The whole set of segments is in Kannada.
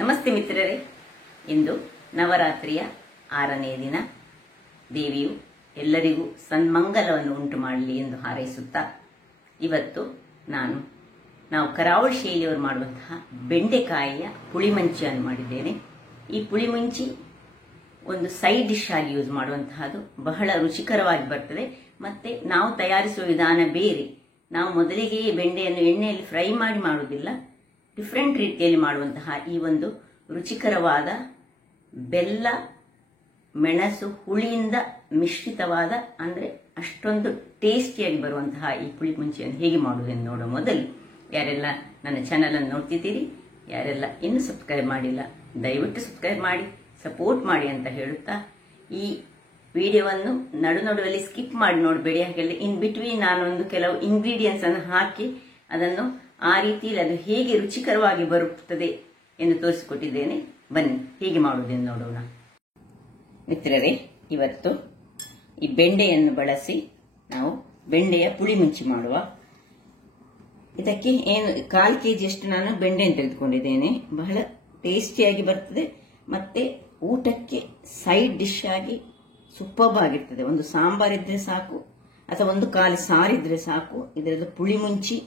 ನಮಸ್ತೆ ಮಿತ್ರರೇ, ಇಂದು ನವರಾತ್ರಿಯ 6ನೇ ದಿನ. ದೇವಿಯು ಎಲ್ಲರಿಗೂ ಸನ್ಮಂಗಲವನ್ನು ಉಂಟು ಮಾಡಲಿ ಎಂದು ಹಾರೈಸುತ್ತಾ ಇವತ್ತು ನಾವು ಕರಾವಳಿ ಶೈಲಿಯವರು ಮಾಡುವಂತಹ ಬೆಂಡೆಕಾಯಿಯ ಪುಳಿಮಂಚಿಯನ್ನು ಮಾಡಿದ್ದೇನೆ. ಈ ಪುಳಿಮಂಚಿ ಒಂದು ಸೈಡ್ ಡಿಶ್ ಆಗಿ ಯೂಸ್ ಮಾಡುವಂತಹದ್ದು, ಬಹಳ ರುಚಿಕರವಾಗಿ ಬರ್ತದೆ. ಮತ್ತೆ ನಾವು ತಯಾರಿಸುವ ವಿಧಾನ ಬೇರೆ. ನಾವು ಮೊದಲಿಗೆ ಬೆಂಡೆಯನ್ನು ಎಣ್ಣೆಯಲ್ಲಿ ಫ್ರೈ ಮಾಡಿ ಮಾಡುವುದಿಲ್ಲ, ಡಿಫ್ರೆಂಟ್ ರೀತಿಯಲ್ಲಿ ಮಾಡುವಂತಹ ಈ ಒಂದು ರುಚಿಕರವಾದ ಬೆಲ್ಲ ಮೆಣಸು ಹುಳಿಯಿಂದ ಮಿಶ್ರಿತವಾದ, ಅಂದ್ರೆ ಅಷ್ಟೊಂದು ಟೇಸ್ಟಿಯಾಗಿ ಬರುವಂತಹ ಈ ಪುಳಿ ಮುಂಚಿಯನ್ನು ಹೇಗೆ ಮಾಡುವುದೆಂದು ನೋಡೋ ಮೊದಲು ಯಾರೆಲ್ಲ ನನ್ನ ಚಾನೆಲ್ ಅನ್ನು ನೋಡ್ತಿದ್ದೀರಿ, ಯಾರೆಲ್ಲ ಇನ್ನೂ ಸಬ್ಸ್ಕ್ರೈಬ್ ಮಾಡಿಲ್ಲ, ದಯವಿಟ್ಟು ಸಬ್ಸ್ಕ್ರೈಬ್ ಮಾಡಿ ಸಪೋರ್ಟ್ ಮಾಡಿ ಅಂತ ಹೇಳುತ್ತಾ, ಈ ವಿಡಿಯೋವನ್ನು ನಡುವಲ್ಲಿ ಸ್ಕಿಪ್ ಮಾಡಿ ನೋಡಬೇಡಿ. ಹಾಗೆ ಇನ್ ಬಿಟ್ವೀನ್ ನಾನೊಂದು ಕೆಲವು ಇಂಗ್ರೀಡಿಯೆಂಟ್ಸ್ ಅನ್ನು ಹಾಕಿ ಅದನ್ನು ಆ ರೀತಿಯಲ್ಲಿ ಅದು ಹೇಗೆ ರುಚಿಕರವಾಗಿ ಬರುತ್ತದೆ ಎಂದು ತೋರಿಸಿಕೊಟ್ಟಿದ್ದೇನೆ. ಬನ್ನಿ ಹೇಗೆ ಮಾಡುವುದೆಂದು ನೋಡೋಣ. ಮಿತ್ರರೇ, ಇವತ್ತು ಈ ಬೆಂಡೆಯನ್ನು ಬಳಸಿ ನಾವು ಬೆಂಡೆಯ ಪುಳಿ ಮುಂಚಿ ಮಾಡುವ. ಇದಕ್ಕೆ ಏನು 1/4 kg ಅಷ್ಟು ನಾನು ಬೆಂಡೆಯನ್ನು ತೆಗೆದುಕೊಂಡಿದ್ದೇನೆ. ಬಹಳ ಟೇಸ್ಟಿಯಾಗಿ ಬರ್ತದೆ, ಮತ್ತೆ ಊಟಕ್ಕೆ ಸೈಡ್ ಡಿಶ್ ಆಗಿ ಸೂಪರ್ಬ್ ಆಗಿರ್ತದೆ. ಒಂದು ಸಾಂಬಾರ್ ಇದ್ರೆ ಸಾಕು, ಅಥವಾ ಒಂದು ಖಾಲಿ ಸಾರಿದ್ರೆ ಸಾಕು. ಇದರದ್ದು ಪುಳಿ ಮುಂಚಿ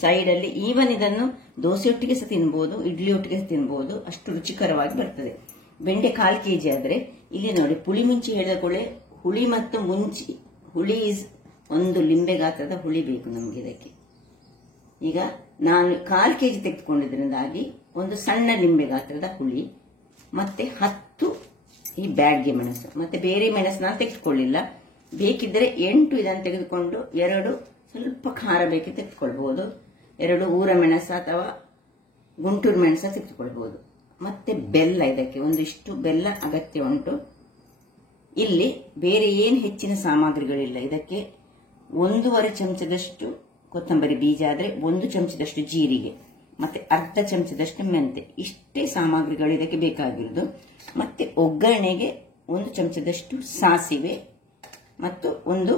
ಸೈಡ್ ಅಲ್ಲಿ ಈವನ್ ಇದನ್ನು ದೋಸೆ ಒಟ್ಟಿಗೆ ಸಹ ತಿನ್ಬಹುದು, ಇಡ್ಲಿ ಒಟ್ಟಿಗೆ ಸಹ ತಿನ್ಬಹುದು, ಅಷ್ಟು ರುಚಿಕರವಾಗಿ ಬರ್ತದೆ. ಬೆಂಡೆ 1/4 kg ಆದ್ರೆ ಇಲ್ಲಿ ನೋಡಿ, ಪುಳಿ ಮುಂಚಿ ಹೇಳಿದ ಕೂಡಲೇ ಹುಳಿ ಮತ್ತು ಮುಂಚಿ, ಹುಳಿ ಇಸ್ ಒಂದು ಲಿಂಬೆ ಗಾತ್ರದ ಹುಳಿ ಬೇಕು ನಮ್ಗೆ ಇದಕ್ಕೆ. ಈಗ ನಾನು 1/4 kg ತೆಗೆದುಕೊಂಡಿದ್ರಿಂದಾಗಿ ಒಂದು ಸಣ್ಣ ಲಿಂಬೆ ಗಾತ್ರದ ಹುಳಿ, ಮತ್ತೆ 10 ಈ ಬ್ಯಾಡ್ಗೆ ಮೆಣಸು, ಮತ್ತೆ ಬೇರೆ ಮೆಣಸು ನಾನು ತೆಗೆದುಕೊಳ್ಳಿಲ್ಲ. ಬೇಕಿದ್ರೆ 8 ಇದನ್ನು ತೆಗೆದುಕೊಂಡು 2 ಸ್ವಲ್ಪ ಖಾರ ಬೇಕಿ ತೆಗೆದುಕೊಳ್ಬಹುದು, 2 ಊರ ಮೆಣಸ ಅಥವಾ ಗುಂಟೂರು ಮೆಣಸ ತೆಗೆದುಕೊಳ್ಬಹುದು. ಮತ್ತೆ ಬೆಲ್ಲ, ಇದಕ್ಕೆ ಒಂದಿಷ್ಟು ಬೆಲ್ಲ ಅಗತ್ಯ ಉಂಟು. ಇಲ್ಲಿ ಬೇರೆ ಏನು ಹೆಚ್ಚಿನ ಸಾಮಗ್ರಿಗಳಿಲ್ಲ. ಇದಕ್ಕೆ 1/2 ಚಮಚದಷ್ಟು ಕೊತ್ತಂಬರಿ ಬೀಜ ಆದ್ರೆ 1 ಚಮಚದಷ್ಟು ಜೀರಿಗೆ, ಮತ್ತೆ ಅರ್ಧ ಚಮಚದಷ್ಟು ಮೆಂತೆ, ಇಷ್ಟೇ ಸಾಮಗ್ರಿಗಳು ಇದಕ್ಕೆ ಬೇಕಾಗಿರುವುದು. ಮತ್ತೆ ಒಗ್ಗರಣೆಗೆ 1 ಚಮಚದಷ್ಟು ಸಾಸಿವೆ ಮತ್ತು 1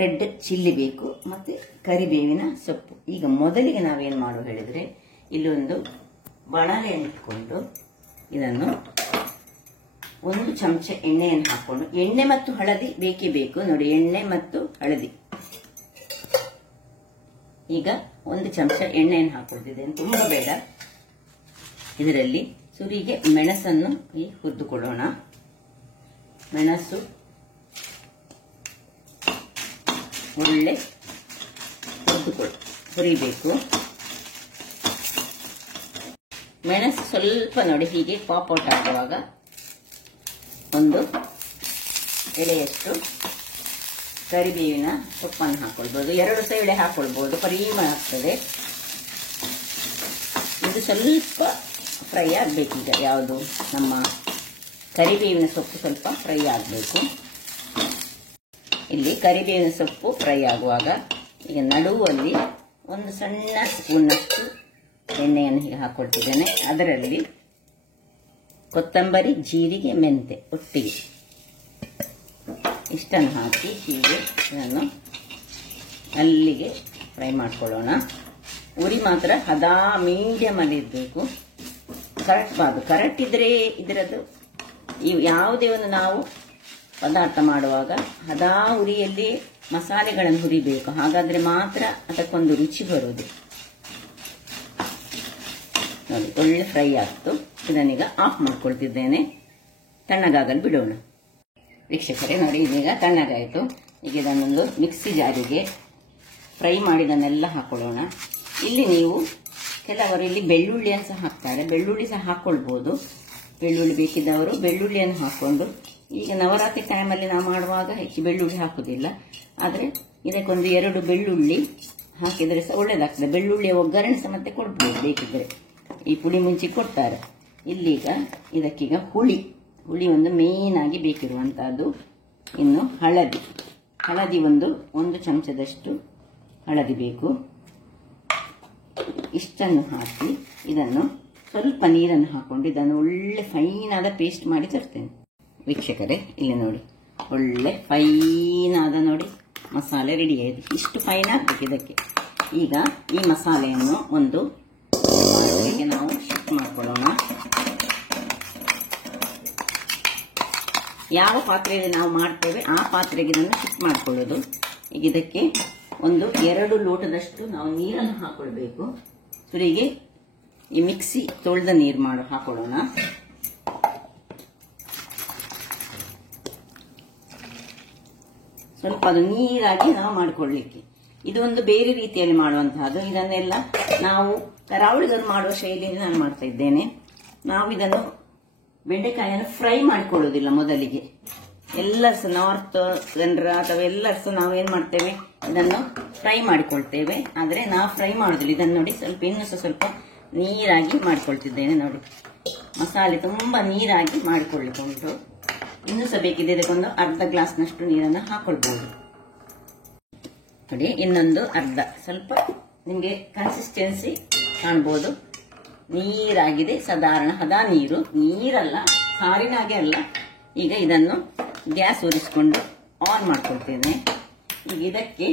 ರೆಡ್ ಚಿಲ್ಲಿ ಬೇಕು, ಮತ್ತೆ ಕರಿಬೇವಿನ ಸೊಪ್ಪು. ಈಗ ಮೊದಲಿಗೆ ನಾವೇನು ಮಾಡುವ ಹೇಳಿದ್ರೆ, ಇಲ್ಲಿ ಒಂದು ಬಾಣಲೆಯನ್ನು ಇಟ್ಕೊಂಡು ಇದನ್ನು 1 ಚಮಚ ಎಣ್ಣೆಯನ್ನು ಹಾಕೊಂಡು, ಎಣ್ಣೆ ಮತ್ತು ಹಳದಿ ಬೇಕೇ ಬೇಕು ನೋಡಿ, ಎಣ್ಣೆ ಮತ್ತು ಹಳದಿ. ಈಗ 1 ಚಮಚ ಎಣ್ಣೆಯನ್ನು ಹಾಕೊಳ್ತಿದ್ದೇನೆ, ತುಂಬಾ ಬೇಡ. ಇದರಲ್ಲಿ ಸುರಿಗೆ ಮೆಣಸನ್ನು ಹುರಿದುಕೊಳ್ಳೋಣ. ಮೆಣಸು ಒಳ್ಳೆ ಹುರಿಬೇಕು. ಮೆಣಸು ಸ್ವಲ್ಪ ನೋಡಿ ಹೀಗೆ ಪಾಪ್ ಔಟ್ ಆಗುವಾಗ 1 ಎಳೆಯಷ್ಟು ಕರಿಬೇವಿನ ಸೊಪ್ಪನ್ನು ಹಾಕೊಳ್ಬಹುದು, 2 ಸಹ ಎಳೆ ಹಾಕೊಳ್ಬಹುದು, ಪರಿಮಳ ಆಗ್ತದೆ. ಇದು ಸ್ವಲ್ಪ ಫ್ರೈ ಆಗ್ಬೇಕೀಗ. ಯಾವುದು ನಮ್ಮ ಕರಿಬೇವಿನ ಸೊಪ್ಪು ಸ್ವಲ್ಪ ಫ್ರೈ ಆಗಬೇಕು. ಇಲ್ಲಿ ಕರಿಬೇವಿನ ಸೊಪ್ಪು ಫ್ರೈ ಆಗುವಾಗ ಈಗ ನಡುವಲ್ಲಿ 1 ಸಣ್ಣ ಸ್ಪೂನ್ನಷ್ಟು ಎಣ್ಣೆಯನ್ನು ಹೀಗೆ ಹಾಕೊಳ್ತಿದ್ದೇನೆ. ಅದರಲ್ಲಿ ಕೊತ್ತಂಬರಿ, ಜೀರಿಗೆ, ಮೆಂತೆ ಒಟ್ಟಿಗೆ ಇಷ್ಟನ್ನು ಹಾಕಿ ಹೀಗೆ ಇದನ್ನು ಅಲ್ಲಿಗೆ ಫ್ರೈ ಮಾಡ್ಕೊಳ್ಳೋಣ. ಉರಿ ಮಾತ್ರ ಹದಾ ಮೀಡಿಯಂ ಅಲ್ಲಿ ಇರಬೇಕು, ಕರೆಕ್ಟ್ ಬಾರ್ದು. ಕರೆಕ್ಟ್ ಇದ್ರೆ ಇದರದ್ದು ಯಾವುದೇ ಒಂದು ನಾವು ಪದಾರ್ಥ ಮಾಡುವಾಗ ಹದಾ ಉರಿಯಲ್ಲಿ ಮಸಾಲೆಗಳನ್ನು ಹುರಿಬೇಕು, ಹಾಗಾದ್ರೆ ಮಾತ್ರ ಅದಕ್ಕೊಂದು ರುಚಿ ಬರುವುದು. ನೋಡಿ ಒಳ್ಳೆ ಫ್ರೈ ಆಗ್ತು. ಇದನ್ನೀಗ ಆಫ್ ಮಾಡ್ಕೊಳ್ತಿದ್ದೇನೆ, ತಣ್ಣಗಾಗಲು ಬಿಡೋಣ. ವೀಕ್ಷಕರೇ ನೋಡಿ, ಇದೀಗ ತಣ್ಣಗಾಯಿತು. ಈಗ ಇದನ್ನೊಂದು ಮಿಕ್ಸಿ ಜಾರಿಗೆ ಫ್ರೈ ಮಾಡಿದನ್ನೆಲ್ಲ ಹಾಕೊಳ್ಳೋಣ. ಇಲ್ಲಿ ನೀವು ಕೆಲವರು ಇಲ್ಲಿ ಬೆಳ್ಳುಳ್ಳಿಯನ್ನು ಸಹ ಹಾಕ್ತಾರೆ, ಬೆಳ್ಳುಳ್ಳಿ ಸಹ ಹಾಕೊಳ್ಬಹುದು. ಬೆಳ್ಳುಳ್ಳಿ ಬೇಕಿದ್ದವರು ಬೆಳ್ಳುಳ್ಳಿಯನ್ನು ಹಾಕೊಂಡು, ಈಗ ನವರಾತ್ರಿ ಟೈಮಲ್ಲಿ ನಾವು ಮಾಡುವಾಗ ಹೆಚ್ಚು ಬೆಳ್ಳುಳ್ಳಿ ಹಾಕುದಿಲ್ಲ, ಆದ್ರೆ ಇದಕ್ಕೊಂದು 2 ಬೆಳ್ಳುಳ್ಳಿ ಹಾಕಿದ್ರೆ ಸಹ ಒಳ್ಳೇದಾಗ್ತದೆ. ಬೆಳ್ಳುಳ್ಳಿಯ ಒಗ್ಗರಣೆ ಸಹ ಮತ್ತೆ ಕೊಡ್ಬೋದು ಬೇಕಿದ್ರೆ, ಈ ಪುಳಿ ಮುಂಚಿ ಕೊಡ್ತಾರೆ. ಇಲ್ಲೀಗ ಇದಕ್ಕೀಗ ಹುಳಿ ಒಂದು ಮೇನ್ ಆಗಿ ಬೇಕಿರುವಂತಹದ್ದು. ಇನ್ನು ಹಳದಿ 1 ಚಮಚದಷ್ಟು ಹಳದಿ ಬೇಕು. ಇಷ್ಟನ್ನು ಹಾಕಿ ಇದನ್ನು ಸ್ವಲ್ಪ ನೀರನ್ನು ಹಾಕೊಂಡು ಇದನ್ನು ಒಳ್ಳೆ ಫೈನ್ ಆದ ಪೇಸ್ಟ್ ಮಾಡಿ ತರ್ತೇನೆ. ವೀಕ್ಷಕರೇ ಇಲ್ಲಿ ನೋಡಿ, ಒಳ್ಳೆ ಫೈನ್ ಆದ ನೋಡಿ ಮಸಾಲೆ ರೆಡಿ ಆಯಿತು. ಇಷ್ಟು ಫೈನ್ ಆಗ್ಬೇಕು ಇದಕ್ಕೆ. ಈಗ ಈ ಮಸಾಲೆಯನ್ನು ಒಂದು ನಾವು ಶಿಫ್ಟ್ ಮಾಡ್ಕೊಳ್ಳೋಣ. ಯಾವ ಪಾತ್ರೆಯಲ್ಲಿ ನಾವು ಮಾಡ್ತೇವೆ ಆ ಪಾತ್ರೆಗೆ ಇದನ್ನು ಶಿಫ್ಟ್ ಮಾಡಿಕೊಳ್ಳೋದು. ಈಗ ಇದಕ್ಕೆ ಒಂದು 2 ಲೋಟದಷ್ಟು ನಾವು ನೀರನ್ನು ಹಾಕೊಳ್ಬೇಕು. ಸುರಿಗೆ ಈ ಮಿಕ್ಸಿ ತೊಳೆದ ನೀರು ಹಾಕೊಳ್ಳೋಣ. ಸ್ವಲ್ಪ ಅದು ನೀರಾಗಿ ನಾವು ಮಾಡಿಕೊಳ್ಳಿಕ್ಕೆ. ಇದು ಒಂದು ಬೇರೆ ರೀತಿಯಲ್ಲಿ ಮಾಡುವಂತಹದ್ದು. ಇದನ್ನೆಲ್ಲ ನಾವು ಕರಾವಳಿಗರು ಮಾಡುವ ಶೈಲಿಯಲ್ಲಿ ನಾನು ಮಾಡ್ತಾ ಇದ್ದೇನೆ. ನಾವು ಇದನ್ನು ಬೆಂಡೆಕಾಯಿಯನ್ನು ಫ್ರೈ ಮಾಡಿಕೊಳ್ಳೋದಿಲ್ಲ. ಮೊದಲಿಗೆ ಎಲ್ಲರೂ ನಾರ್ತ್ ಜನರ ಅಥವಾ ಎಲ್ಲರೂ ನಾವೇನ್ ಮಾಡ್ತೇವೆ, ಇದನ್ನು ಫ್ರೈ ಮಾಡಿಕೊಳ್ತೇವೆ. ಆದ್ರೆ ನಾವು ಫ್ರೈ ಮಾಡೋದಿಲ್ಲ. ಇದನ್ನು ನೋಡಿ ಸ್ವಲ್ಪ ಇನ್ನೂ ಸ್ವಲ್ಪ ನೀರಾಗಿ ಮಾಡಿಕೊಳ್ತಿದ್ದೇನೆ. ನೋಡಿ, ಮಸಾಲೆ ತುಂಬಾ ನೀರಾಗಿ ಮಾಡಿಕೊಳ್ಳಿಕ್ಕೆ ಉಂಟು. ಇನ್ನೂ ಸಹ ಬೇಕಿದೆ, ಇದಕ್ಕೊಂದು ಅರ್ಧ ಗ್ಲಾಸ್ನಷ್ಟು ನೀರನ್ನು ಹಾಕೊಳ್ಬಹುದು. ನೋಡಿ, ಇನ್ನೊಂದು ಅರ್ಧ, ಸ್ವಲ್ಪ ನಿಮಗೆ ಕನ್ಸಿಸ್ಟೆನ್ಸಿ ಕಾಣಬಹುದು. ನೀರಾಗಿದೆ, ಸಾಧಾರಣ ಹದ ನೀರಲ್ಲ, ಸಾರಿನಾಗೆ ಅಲ್ಲ. ಈಗ ಇದನ್ನು ಗ್ಯಾಸ್ ಉರಿಸಿಕೊಂಡು ಆನ್ ಮಾಡ್ಕೊಳ್ತೇನೆ. ಈಗ ಇದಕ್ಕೆ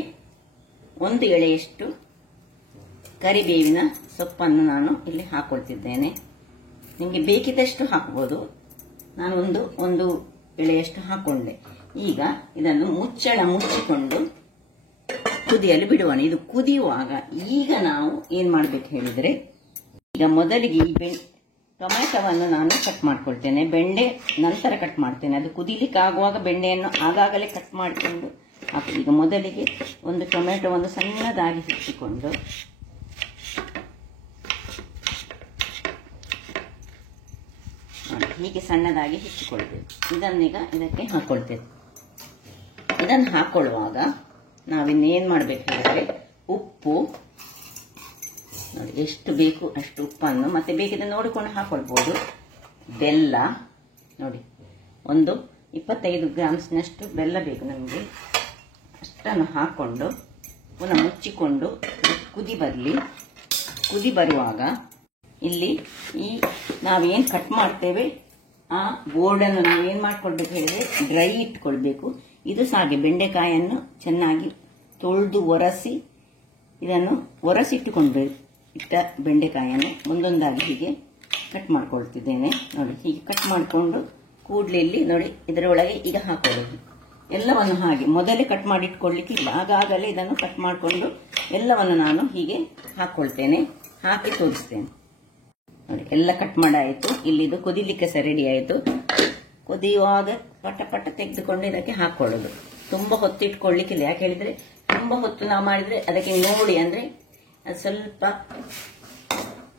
1 ಎಳೆಯಷ್ಟು ಕರಿಬೇವಿನ ಸೊಪ್ಪನ್ನು ನಾನು ಇಲ್ಲಿ ಹಾಕೊಳ್ತಿದ್ದೇನೆ. ನಿಮಗೆ ಬೇಕಿದ್ದಷ್ಟು ಹಾಕಬಹುದು. ನಾನು ಒಂದು ಎಳೆಯಷ್ಟು ಹಾಕೊಂಡೆ. ಈಗ ಇದನ್ನು ಮುಚ್ಚಿಕೊಂಡು ಕುದಿಯಲು ಬಿಡುವಣ. ಇದು ಕುದಿಯುವಾಗ ಈಗ ನಾವು ಏನ್ ಮಾಡ್ಬೇಕು ಹೇಳಿದ್ರೆ, ಈಗ ಮೊದಲಿಗೆ ಈ ಟೊಮ್ಯಾಟೊವನ್ನು ನಾನು ಕಟ್ ಮಾಡ್ಕೊಳ್ತೇನೆ. ಬೆಂಡೆ ನಂತರ ಕಟ್ ಮಾಡ್ತೇನೆ. ಅದು ಕುದಿಲಿಕ್ಕೆ ಆಗುವಾಗ ಬೆಂಡೆಯನ್ನು ಆಗಾಗಲೇ ಕಟ್ ಮಾಡಿಕೊಂಡು ಹಾಕಿ. ಈಗ ಮೊದಲಿಗೆ ಒಂದು ಟೊಮ್ಯಾಟೊವನ್ನು ಸಣ್ಣದಾಗಿ ಹೆಚ್ಚಿಕೊಂಡು ಹೀಗೆ ಸಣ್ಣದಾಗಿ ಹೆಚ್ಚಿಕೊಳ್ಬೇಕು. ಇದನ್ನೀಗ ಇದಕ್ಕೆ ಹಾಕೊಳ್ತೇವೆ. ಇದನ್ನು ಹಾಕೊಳ್ಳುವಾಗ ನಾವಿನ್ನೇನ್ ಮಾಡ್ಬೇಕು ಹೇಳಿದ್ರೆ, ಉಪ್ಪು ನೋಡಿ, ಎಷ್ಟು ಬೇಕು ಅಷ್ಟು ಉಪ್ಪನ್ನು, ಮತ್ತೆ ಬೇಕಿದ್ರೆ ನೋಡಿಕೊಂಡು ಹಾಕೊಳ್ಬಹುದು. ಬೆಲ್ಲ ನೋಡಿ, ಒಂದು 25 ಗ್ರಾಮ್ಸ್ನಷ್ಟು ಬೆಲ್ಲ ಬೇಕು ನಮಗೆ. ಅಷ್ಟನ್ನು ಹಾಕೊಂಡು ಪುನಃ ಮುಚ್ಚಿಕೊಂಡು ಕುದಿ ಬರುವಾಗ ಇಲ್ಲಿ ಈ ನಾವೇನ್ ಕಟ್ ಮಾಡ್ತೇವೆ ಆ ಬೋರ್ಡನ್ನು ನಾವೇನ್ ಮಾಡ್ಕೊಳ್ಬೇಕು ಹೇಳಿದ್ರೆ ಡ್ರೈ ಇಟ್ಕೊಳ್ಬೇಕು. ಇದು ಸಹ ಹಾಗೆ ಬೆಂಡೆಕಾಯನ್ನು ಚೆನ್ನಾಗಿ ತೊಳೆದು ಇದನ್ನು ಒರೆಸಿಟ್ಟುಕೊಂಡು ಇಟ್ಟ ಬೆಂಡೆಕಾಯನ್ನು ಒಂದೊಂದಾಗಿ ಹೀಗೆ ಕಟ್ ಮಾಡ್ಕೊಳ್ತಿದ್ದೇನೆ. ನೋಡಿ, ಹೀಗೆ ಕಟ್ ಮಾಡಿಕೊಂಡು ಕೂಡಲೇ ಇಲ್ಲಿ ನೋಡಿ ಇದರೊಳಗೆ ಈಗ ಹಾಕೊಳ್ಳೋದು. ಎಲ್ಲವನ್ನು ಹಾಗೆ ಮೊದಲೇ ಕಟ್ ಮಾಡಿ ಇಟ್ಕೊಳ್ಳಿಕ್ಕಿಲ್ಲ, ಆಗಾಗಲೇ ಇದನ್ನು ಕಟ್ ಮಾಡಿಕೊಂಡು ಎಲ್ಲವನ್ನು ನಾನು ಹೀಗೆ ಹಾಕೊಳ್ತೇನೆ. ಹಾಕಿ ತೋರಿಸ್ತೇನೆ. ನೋಡಿ, ಎಲ್ಲ ಕಟ್ ಮಾಡಾಯಿತು. ಇಲ್ಲಿದು ಕುದಿಲಿಕ್ಕೆ ಸಹ ರೆಡಿ ಆಯಿತು. ಕುದಿಯುವಾಗ ಪಟ ತೆಗೆದುಕೊಂಡು ಇದಕ್ಕೆ ಹಾಕೊಳ್ಳೋದು. ತುಂಬಾ ಹೊತ್ತು ಇಟ್ಕೊಳ್ಳಿಕ್ಕಿಲ್ಲ. ಯಾಕೆ ಹೇಳಿದ್ರೆ ತುಂಬಾ ಹೊತ್ತು ನಾವು ಮಾಡಿದ್ರೆ ಅದಕ್ಕೆ ನೋಡಿ, ಅಂದ್ರೆ ಅದು ಸ್ವಲ್ಪ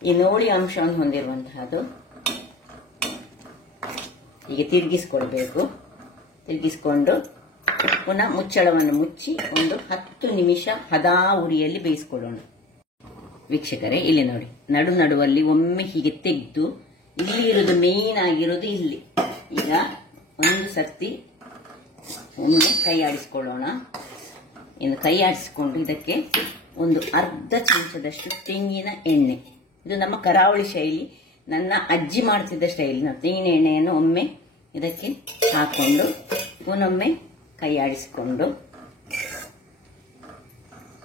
ಈ ನೋಡಿ ಅಂಶವನ್ನು ಹೊಂದಿರುವಂತಹದ್ದು. ಹೀಗೆ ತಿರುಗಿಸ್ಕೊಳ್ಬೇಕು. ತಿರುಗಿಸ್ಕೊಂಡು ಪುನಃ ಮುಚ್ಚಳವನ್ನು ಮುಚ್ಚಿ ಒಂದು 10 ನಿಮಿಷ ಹದಾ ಉರಿಯಲ್ಲಿ ಬೇಯಿಸ್ಕೊಳ್ಳೋಣ. ವೀಕ್ಷಕರೇ, ಇಲ್ಲಿ ನೋಡಿ, ನಡುವಲ್ಲಿ ಒಮ್ಮೆ ಹೀಗೆ ತೆಗೆದು ಇಲ್ಲಿ ಇರೋದು ಮೇನ್ ಆಗಿರೋದು ಇಲ್ಲಿ. ಈಗ ಒಂದು ಸರ್ತಿ ಒಮ್ಮೆ ಕೈ ಆಡಿಸ್ಕೊಳ್ಳೋಣ. ಇನ್ನು ಕೈ ಆಡಿಸಿಕೊಂಡು ಇದಕ್ಕೆ ಒಂದು ಅರ್ಧ ಚಮಚದಷ್ಟು ತೆಂಗಿನ ಎಣ್ಣೆ. ಇದು ನಮ್ಮ ಕರಾವಳಿ ಶೈಲಿ, ನನ್ನ ಅಜ್ಜಿ ಮಾಡ್ತಿದ್ದ ಶೈಲಿ. ನಾವು ತೆಂಗಿನ ಎಣ್ಣೆಯನ್ನು ಒಮ್ಮೆ ಇದಕ್ಕೆ ಹಾಕೊಂಡು ಪುನೊಮ್ಮೆ ಕೈ ಆಡಿಸಿಕೊಂಡು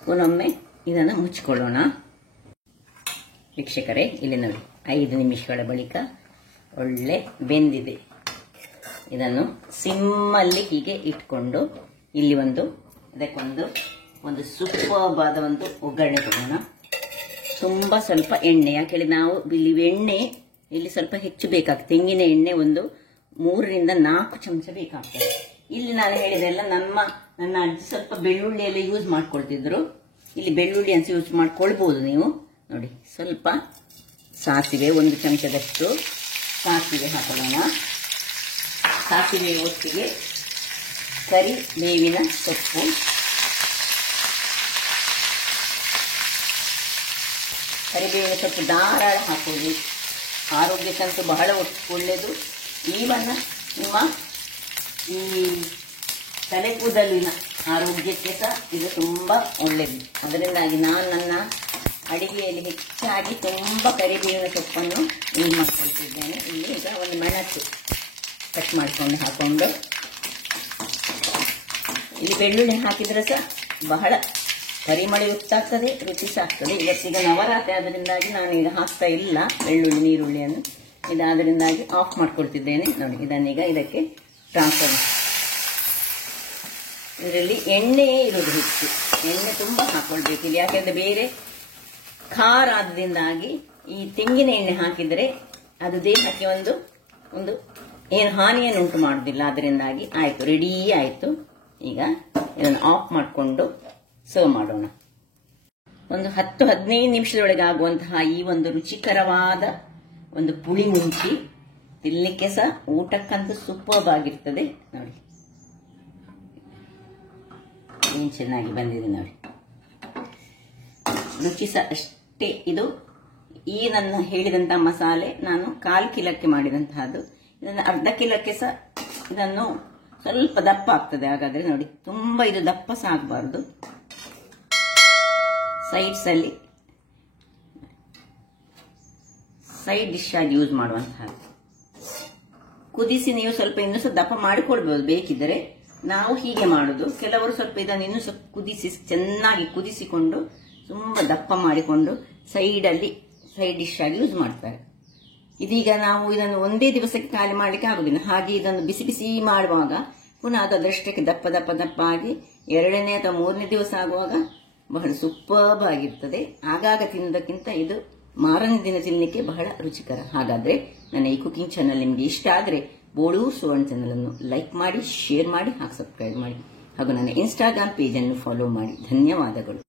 ಪುನೊಮ್ಮೆ ಇದನ್ನು ಮುಚ್ಚಿಕೊಳ್ಳೋಣ. ವೀಕ್ಷಕರೇ, ಇಲ್ಲಿ ನೋಡಿ, 5 ನಿಮಿಷಗಳ ಬಳಿಕ ಒಳ್ಳೆ ಬೆಂದಿದೆ. ಇದನ್ನು ಸಿಮ್ಮಲ್ಲಿ ಹೀಗೆ ಇಟ್ಕೊಂಡು ಇಲ್ಲಿ ಇದಕ್ಕೊಂದು ಸೂಪರ್ ಆದ ಒಂದು ಒಗ್ಗರಣೆ ಕೊಡೋಣ. ತುಂಬಾ ಸ್ವಲ್ಪ ಎಣ್ಣೆ, ಯಾಕೆ ನಾವು ಇಲ್ಲಿ ಎಣ್ಣೆ ಇಲ್ಲಿ ಸ್ವಲ್ಪ ಹೆಚ್ಚು ಬೇಕಾಗ್ತದೆ. ತೆಂಗಿನ ಎಣ್ಣೆ ಒಂದು 3 ರಿಂದ 4 ಚಮಚ ಬೇಕಾಗ್ತದೆ. ಇಲ್ಲಿ ನಾನು ಹೇಳಿದೆಲ್ಲ ನನ್ನ ಅಜ್ಜಿ ಸ್ವಲ್ಪ ಬೆಳ್ಳುಳ್ಳಿ ಎಲ್ಲ ಯೂಸ್ ಮಾಡ್ಕೊಳ್ತಿದ್ರು. ಇಲ್ಲಿ ಬೆಳ್ಳುಳ್ಳಿ ಅಂತ ಯೂಸ್ ಮಾಡ್ಕೊಳ್ಬಹುದು ನೀವು. ನೋಡಿ, ಸ್ವಲ್ಪ ಸಾಸಿವೆ, 1 ಚಮಚದಷ್ಟು ಸಾಸಿವೆ ಹಾಕೊಳ್ಳೋಣ. ಸಾಸಿವೆ ಒಟ್ಟಿಗೆ ಕರಿಬೇವಿನ ಸೊಪ್ಪು, ಕರಿಬೇವಿನ ಸೊಪ್ಪು ಧಾರಾಳ ಹಾಕೊಳ್ಳಿ. ಆರೋಗ್ಯಕ್ಕಂತೂ ಬಹಳ ಒಳ್ಳೆಯದು. ಈವನ್ ನಿಮ್ಮ ಈ ತಲೆ ಕೂದಲಿನ ಆರೋಗ್ಯಕ್ಕೆ ಸಹ ಇದು ತುಂಬಾ ಒಳ್ಳೆಯದು. ಅದರಿಂದಾಗಿ ನಾನು ನನ್ನ ಅಡಿಗೆಯಲ್ಲಿ ಹೆಚ್ಚಾಗಿ ತುಂಬಾ ಕರಿಬೇವಿನ ಸೊಪ್ಪನ್ನು ಯೂಸ್ ಮಾಡ್ಕೊಳ್ತಿದ್ದೇನೆ. ಇಲ್ಲಿ ಈಗ ಒಂದು ಮೆಣಸು ಕಟ್ ಮಾಡಿಕೊಂಡು ಹಾಕೊಂಡು ಇಲ್ಲಿ ಬೆಳ್ಳುಳ್ಳಿ ಹಾಕಿದ್ರೆ ಸಹ ಬಹಳ ಪರಿಮಳಯುಕ್ತ ಆಗ್ತದೆ, ರುಚಿ ಸಹ ಆಗ್ತದೆ. ಇವತ್ತೀಗ ನವರಾತ್ರಿ ಆದ್ದರಿಂದಾಗಿ ನಾನು ಈಗ ಹಾಕ್ತಾ ಇಲ್ಲ ಬೆಳ್ಳುಳ್ಳಿ ನೀರುಳ್ಳಿಯನ್ನು. ಇದಾದ್ರಿಂದಾಗಿ ಆಫ್ ಮಾಡ್ಕೊಳ್ತಿದ್ದೇನೆ. ನೋಡಿ, ಇದನ್ನೀಗ ಇದಕ್ಕೆ ಟ್ರಾನ್ಸ್ಫರ್. ಇದರಲ್ಲಿ ಎಣ್ಣೆ ಇರೋದು ಹೆಚ್ಚು, ಎಣ್ಣೆ ತುಂಬಾ ಹಾಕೊಳ್ಬೇಕು ಇಲ್ಲಿ. ಯಾಕೆಂದ್ರೆ ಬೇರೆ ಖಾರ ಆದ್ರಿಂದಾಗಿ ಈ ತೆಂಗಿನ ಎಣ್ಣೆ ಹಾಕಿದ್ರೆ ಅದು ದೇಹಕ್ಕೆ ಒಂದು ಏನು ಹಾನಿಯನ್ನು ಉಂಟು ಮಾಡುದಿಲ್ಲ. ಅದರಿಂದಾಗಿ ಆಯ್ತು, ರೆಡಿ ಆಯ್ತು. ಈಗ ಇದನ್ನು ಆಫ್ ಮಾಡಿಕೊಂಡು ಸರ್ವ್ ಮಾಡೋಣ. ಒಂದು 10-15 ನಿಮಿಷದೊಳಗೆ ಆಗುವಂತಹ ಈ ಒಂದು ರುಚಿಕರವಾದ ಒಂದು ಪುಳಿ ಮುಂಚಿ ತಿನ್ನಲಿಕ್ಕೆ ಸಹ ಊಟಕ್ಕಂತೂ ಸೂಪರ್ಬ್ ಆಗಿರ್ತದೆ. ನೋಡಿ ಏನ್ ಚೆನ್ನಾಗಿ ಬಂದಿದೆ ನೋಡಿ, ರುಚಿ ಸಹ ಅಷ್ಟೇ. ಇದು ಈ ನನ್ನ ಹೇಳಿದಂತಹ ಮಸಾಲೆ ನಾನು 1/4 ಕಿಲೋಕ್ಕೆ ಮಾಡಿದಂತಹದ್ದು. ಇದನ್ನು ಅರ್ಧ ಕಿಲೋಕ್ಕೆ ಸಹ ಇದನ್ನು ಸ್ವಲ್ಪ ದಪ್ಪ ಆಗ್ತದೆ. ಹಾಗಾದ್ರೆ ನೋಡಿ, ತುಂಬಾ ಇದು ದಪ್ಪ ಸಹ ಆಗಬಾರ್ದು. ಸೈಡ್ಸ್ ಅಲ್ಲಿ ಸೈಡ್ ಡಿಶ್ ಆಗಿ ಯೂಸ್ ಮಾಡುವಂತಹದ್ದು. ಕುದಿಸಿ ನೀವು ಸ್ವಲ್ಪ ಇನ್ನೂ ಸಹ ದಪ್ಪ ಮಾಡಿಕೊಳ್ಬಹುದು ಬೇಕಿದ್ದರೆ. ನಾವು ಹೀಗೆ ಮಾಡುದು. ಕೆಲವರು ಸ್ವಲ್ಪ ಇದನ್ನು ಇನ್ನೂ ಸ್ವಲ್ಪ ಕುದಿಸಿ ಚೆನ್ನಾಗಿ ಕುದಿಸಿಕೊಂಡು ತುಂಬಾ ದಪ್ಪ ಮಾಡಿಕೊಂಡು ಸೈಡ್ ಡಿಶ್ ಆಗಿ ಯೂಸ್ ಮಾಡ್ತಾರೆ. ಇದೀಗ ನಾವು ಇದನ್ನು ಒಂದೇ ದಿವಸಕ್ಕೆ ಖಾಲಿ ಮಾಡ್ಲಿಕ್ಕೆ ಆಗುದಿಲ್ಲ. ಹಾಗೆ ಇದನ್ನು ಬಿಸಿ ಬಿಸಿ ಮಾಡುವಾಗ ಪುನಃ ಅದರಷ್ಟಕ್ಕೆ ದಪ್ಪ ದಪ್ಪ ದಪ್ಪ ಆಗಿ 2ನೇ ಅಥವಾ 3ನೇ ದಿವಸ ಆಗುವಾಗ ಬಹಳ ಸೂಪರ್ಬ್ ಆಗಿರ್ತದೆ. ಆಗಾಗ ತಿನ್ನೋದಕ್ಕಿಂತ ಇದು ಮಾರನೇ ದಿನ ತಿನ್ನಲಿಕ್ಕೆ ಬಹಳ ರುಚಿಕರ. ಹಾಗಾದ್ರೆ ನನ್ನ ಈ ಕುಕಿಂಗ್ ಚಾನಲ್ ನಿಮಗೆ ಇಷ್ಟ ಆದ್ರೆ ಬೋಳೂರು ಸುವರ್ಣ ಚಾನಲ್ ಅನ್ನು ಲೈಕ್ ಮಾಡಿ, ಶೇರ್ ಮಾಡಿ, ಹಾಗೂ ಸಬ್ಸ್ಕ್ರೈಬ್ ಮಾಡಿ, ಹಾಗೂ ನನ್ನ ಇನ್ಸ್ಟಾಗ್ರಾಮ್ ಪೇಜ್ ಅನ್ನು ಫಾಲೋ ಮಾಡಿ. ಧನ್ಯವಾದಗಳು.